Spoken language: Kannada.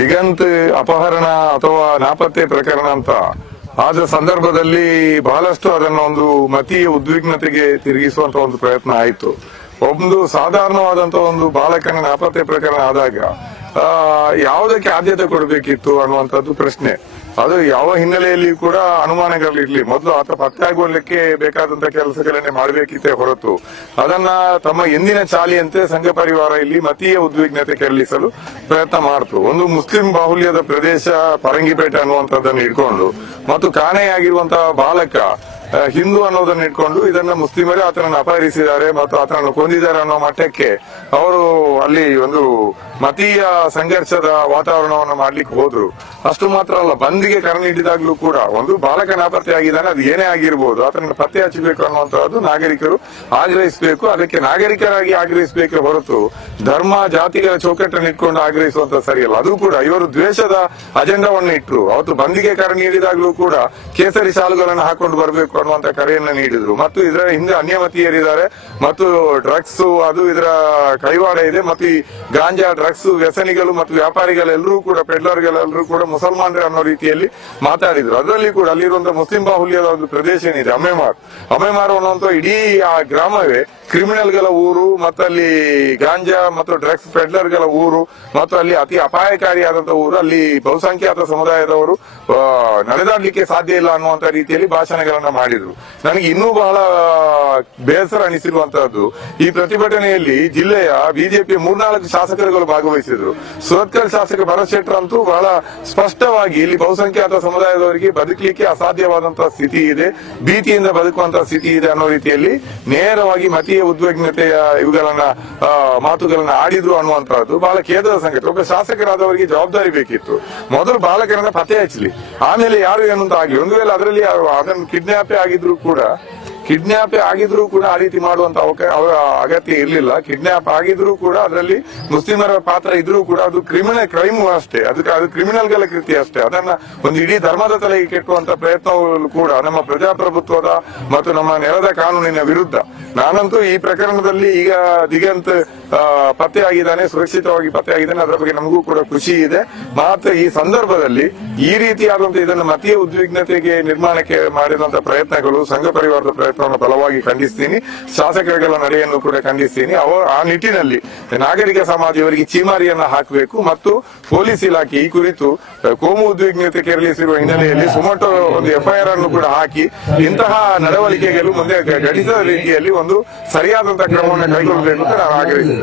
ದಿಗಂತ್ ಅಪಹರಣ ಅಥವಾ ನಾಪತ್ತೆ ಪ್ರಕರಣ ಅಂತ ಆದ ಸಂದರ್ಭದಲ್ಲಿ ಬಹಳಷ್ಟು ಅದನ್ನ ಒಂದು ಮತೀಯ ಉದ್ವಿಗ್ನತೆಗೆ ತಿರುಗಿಸುವಂತ ಒಂದು ಪ್ರಯತ್ನ ಆಯಿತು. ಒಂದು ಸಾಧಾರಣವಾದಂತಹ ಒಂದು ಬಾಲಕನ ನಾಪತ್ತೆ ಪ್ರಕರಣ ಆದಾಗ ಯಾವುದಕ್ಕೆ ಆದ್ಯತೆ ಕೊಡಬೇಕಿತ್ತು ಅನ್ನುವಂಥದ್ದು ಪ್ರಶ್ನೆ. ಅದು ಯಾವ ಹಿನ್ನೆಲೆಯಲ್ಲಿ ಕೂಡ ಅನುಮಾನಗಳಿರ್ಲಿ, ಮೊದಲು ಆತ ಪತ್ತೆ ಆಗುವಕ್ಕೆ ಬೇಕಾದಂತ ಕೆಲಸಗಳನ್ನೇ ಮಾಡಬೇಕಿತ್ತೆ ಹೊರತು ಅದನ್ನ ತಮ್ಮ ಎಂದಿನ ಚಾಲಿಯಂತೆ ಸಂಘ ಪರಿವಾರ ಇಲ್ಲಿ ಮತೀಯ ಉದ್ವಿಗ್ನತೆ ಕೆರಳಿಸಲು ಪ್ರಯತ್ನ ಮಾಡ್ತು. ಒಂದು ಮುಸ್ಲಿಂ ಬಾಹುಲ್ಯದ ಪ್ರದೇಶ ಪರಂಗಿಪೇಟೆ ಅನ್ನುವಂಥದ್ದನ್ನು ಇಟ್ಕೊಂಡು ಮತ್ತು ಕಾಣೆಯಾಗಿರುವಂತಹ ಬಾಲಕ ಹಿಂದೂ ಅನ್ನೋದನ್ನ ಇಟ್ಕೊಂಡು ಇದನ್ನ ಮುಸ್ಲಿಮರೇ ಆತನನ್ನು ಅಪಹರಿಸಿದ್ದಾರೆ ಮತ್ತು ಆತನನ್ನು ಕೊಂದಿದ್ದಾರೆ ಅನ್ನೋ ಮಟ್ಟಕ್ಕೆ ಅವರು ಅಲ್ಲಿ ಒಂದು ಮತೀಯ ಸಂಘರ್ಷದ ವಾತಾವರಣವನ್ನು ಮಾಡ್ಲಿಕ್ಕೆ ಹೋದ್ರು. ಅಷ್ಟು ಮಾತ್ರ ಅಲ್ಲ, ಬಂದ್ಗೆ ಕರೆ ನೀಡಿದಾಗ್ಲೂ ಕೂಡ ಒಂದು ಬಾಲಕ ನಾಪತ್ತೆ ಆಗಿದ್ದಾನೆ, ಅದು ಏನೇ ಆಗಿರ್ಬೋದು, ಆತನನ್ನು ಪತ್ತೆ ಹಚ್ಚಬೇಕು ಅನ್ನುವಂಥದ್ದು ನಾಗರಿಕರು ಆಗ್ರಹಿಸಬೇಕು. ಅದಕ್ಕೆ ನಾಗರಿಕರಾಗಿ ಆಗ್ರಹಿಸಬೇಕೆ ಹೊರತು ಧರ್ಮ ಜಾತಿಗಳ ಚೌಕಟ್ಟನ್ನು ಇಟ್ಕೊಂಡು ಆಗ್ರಹಿಸುವಂತ ಸರಿಯಲ್ಲ. ಅದು ಕೂಡ ಇವರು ದ್ವೇಷದ ಅಜೆಂಡಾವನ್ನು ಇಟ್ಟರು. ಅವತ್ತು ಬಂದ್ಗೆ ಕರೆ ನೀಡಿದಾಗ್ಲೂ ಕೂಡ ಕೇಸರಿ ಶಾಲುಗಳನ್ನು ಹಾಕೊಂಡು ಬರಬೇಕು ಅನ್ನುವಂತ ಕರೆಯನ್ನ ನೀಡಿದ್ರು. ಮತ್ತು ಇದರ ಹಿಂದೆ ಅನ್ಯಮತೀಯರಿದ್ದಾರೆ ಮತ್ತು ಡ್ರಗ್ಸ್ ಅದು ಇದರ ಕೈವಾಡ ಇದೆ. ಮತ್ತು ಈ ಗಾಂಜಾ ಡ್ರಗ್ಸ್ ವ್ಯಸನಿಗಳು ಮತ್ತು ವ್ಯಾಪಾರಿಗಳೆಲ್ಲರೂ ಕೂಡ ಪೆಡ್ಲರ್ಗಳೆಲ್ಲರೂ ಕೂಡ ಮುಸಲ್ಮಾನರೇ ಅನ್ನೋ ರೀತಿಯಲ್ಲಿ ಮಾತಾಡಿದ್ರು. ಅದರಲ್ಲಿ ಕೂಡ ಅಲ್ಲಿರುವಂತಹ ಮುಸ್ಲಿಂ ಬಾಹುಲ್ಯದ ಒಂದು ಪ್ರದೇಶ ಏನಿದೆ ಅಮೆಮಾರ್ ಅನ್ನುವಂತ ಇಡೀ ಆ ಗ್ರಾಮವೇ ಕ್ರಿಮಿನಲ್ಗಳ ಊರು ಮತ್ತು ಅಲ್ಲಿ ಗಾಂಜಾ ಮತ್ತು ಡ್ರಗ್ಸ್ ಪೆಡ್ಲರ್ಗಳ ಊರು ಮತ್ತು ಅಲ್ಲಿ ಅತಿ ಅಪಾಯಕಾರಿಯಾದಂತಹ ಊರು. ಅಲ್ಲಿ ಬಹುಸಂಖ್ಯಾತ ಸಮುದಾಯದವರು ನಡೆದಾಡ್ಲಿಕ್ಕೆ ಸಾಧ್ಯ ಇಲ್ಲ ಅನ್ನುವಂತ ರೀತಿಯಲ್ಲಿ ಭಾಷಣಗಳನ್ನ ಮಾಡಿದ್ರು. ನನಗೆ ಇನ್ನೂ ಬಹಳ ಬೇಸರ ಅನಿಸಿರುವಂತಹದ್ದು, ಈ ಪ್ರತಿಭಟನೆಯಲ್ಲಿ ಜಿಲ್ಲೆಯ ಬಿಜೆಪಿಯ 3-4 ಶಾಸಕರುಗಳು ಭಾಗವಹಿಸಿದ್ರು. ಸುರತ್ಕಲ್ ಶಾಸಕ ಭರತ್ ಶೆಟ್ಟರ್ ಅಂತೂ ಬಹಳ ಸ್ಪಷ್ಟವಾಗಿ ಇಲ್ಲಿ ಬಹುಸಂಖ್ಯಾತ ಸಮುದಾಯದವರಿಗೆ ಬದುಕಲಿಕ್ಕೆ ಅಸಾಧ್ಯವಾದಂತಹ ಸ್ಥಿತಿ ಇದೆ, ಭೀತಿಯಿಂದ ಬದುಕುವಂತಹ ಸ್ಥಿತಿ ಇದೆ ಅನ್ನೋ ರೀತಿಯಲ್ಲಿ ನೇರವಾಗಿ ಮತೀಯ ಉದ್ವಿಗ್ನತೆಯ ಇವುಗಳನ್ನ ಮಾತುಗಳನ್ನ ಆಡಿದ್ರು ಅನ್ನುವಂತಹದ್ದು ಬಹಳ ಖೇದದ ಸಂಗತಿ. ಒಬ್ಬ ಶಾಸಕರಾದವರಿಗೆ ಜವಾಬ್ದಾರಿ ಬೇಕಿತ್ತು. ಮೊದಲು ಬಾಲಕರನ್ನ ಪತ್ತೆ ಹಚ್ಚಲಿ, ಆಮೇಲೆ ಯಾರು ಏನಂತ ಆಗ್ಲಿ. ಒಂದು ವೇಳೆ ಅದರಲ್ಲಿ ಅದನ್ನು ಕಿಡ್ನಾಪೇ ಆಗಿದ್ರು ಕೂಡ ಆ ರೀತಿ ಮಾಡುವಂತ ಅಗತ್ಯ ಇರಲಿಲ್ಲ. ಕಿಡ್ನಾಪ್ ಆಗಿದ್ರು ಕೂಡ ಅದರಲ್ಲಿ ಮುಸ್ಲಿಮರ ಪಾತ್ರ ಇದ್ರೂ ಕೂಡ ಅದು ಕ್ರೈಮ್ ಅಷ್ಟೇ, ಅದು ಕ್ರಿಮಿನಲ್ಗಳ ಕೃತ್ಯ ಅಷ್ಟೇ. ಅದನ್ನ ಒಂದು ಇಡೀ ಧರ್ಮದ ತಲೆಗೆ ಕೆಟ್ಟುವಂತ ಪ್ರಯತ್ನಗಳು ಕೂಡ ನಮ್ಮ ಪ್ರಜಾಪ್ರಭುತ್ವದ ಮತ್ತು ನಮ್ಮ ನೆಲದ ಕಾನೂನಿನ ವಿರುದ್ಧ. ನಾನಂತೂ ಈ ಪ್ರಕರಣದಲ್ಲಿ ಈಗ ದಿಗಂತ್ ಪತ್ತೆ ಆಗಿದ್ದಾನೆ, ಸುರಕ್ಷಿತವಾಗಿ ಪತ್ತೆ ಆಗಿದ್ದಾನೆ, ಅದರ ಬಗ್ಗೆ ನಮಗೂ ಕೂಡ ಖುಷಿ ಇದೆ. ಮಾತ್ರ ಈ ಸಂದರ್ಭದಲ್ಲಿ ಈ ರೀತಿಯಾದಂತಹ ಇದನ್ನು ಮತೀಯ ಉದ್ವಿಗ್ನತೆಗೆ ನಿರ್ಮಾಣಕ್ಕೆ ಮಾಡಿದಂತಹ ಪ್ರಯತ್ನಗಳು ಸಂಘ ಪರಿವಾರದ ಪ್ರಯತ್ನವನ್ನು ಬಲವಾಗಿ ಖಂಡಿಸ್ತೀನಿ. ಶಾಸಕರುಗಳ ನಡೆಯನ್ನು ಕೂಡ ಖಂಡಿಸ್ತೀನಿ. ಆ ನಿಟ್ಟಿನಲ್ಲಿ ನಾಗರಿಕ ಸಮಾಜ ಇವರಿಗೆ ಚೀಮಾರಿಯನ್ನ ಹಾಕಬೇಕು ಮತ್ತು ಪೊಲೀಸ್ ಇಲಾಖೆ ಈ ಕುರಿತು ಕೋಮು ಉದ್ವಿಗ್ನತೆ ಕೆರಳಿಸಿರುವ ಹಿನ್ನೆಲೆಯಲ್ಲಿ ಸುಮೋಟೋ ಒಂದು ಎಫ್ಐಆರ್ ಅನ್ನು ಕೂಡ ಹಾಕಿ ಇಂತಹ ನಡವಳಿಕೆಗಳು ಮುಂದೆ ಘಟಿಸಿದ ರೀತಿಯಲ್ಲಿ ಒಂದು ಸರಿಯಾದಂತಹ ಕ್ರಮವನ್ನು ಕೈಗೊಳ್ಳಬೇಕು ಅಂತ ನಾನು ಆಗ್ರಹಿಸಿದೆ.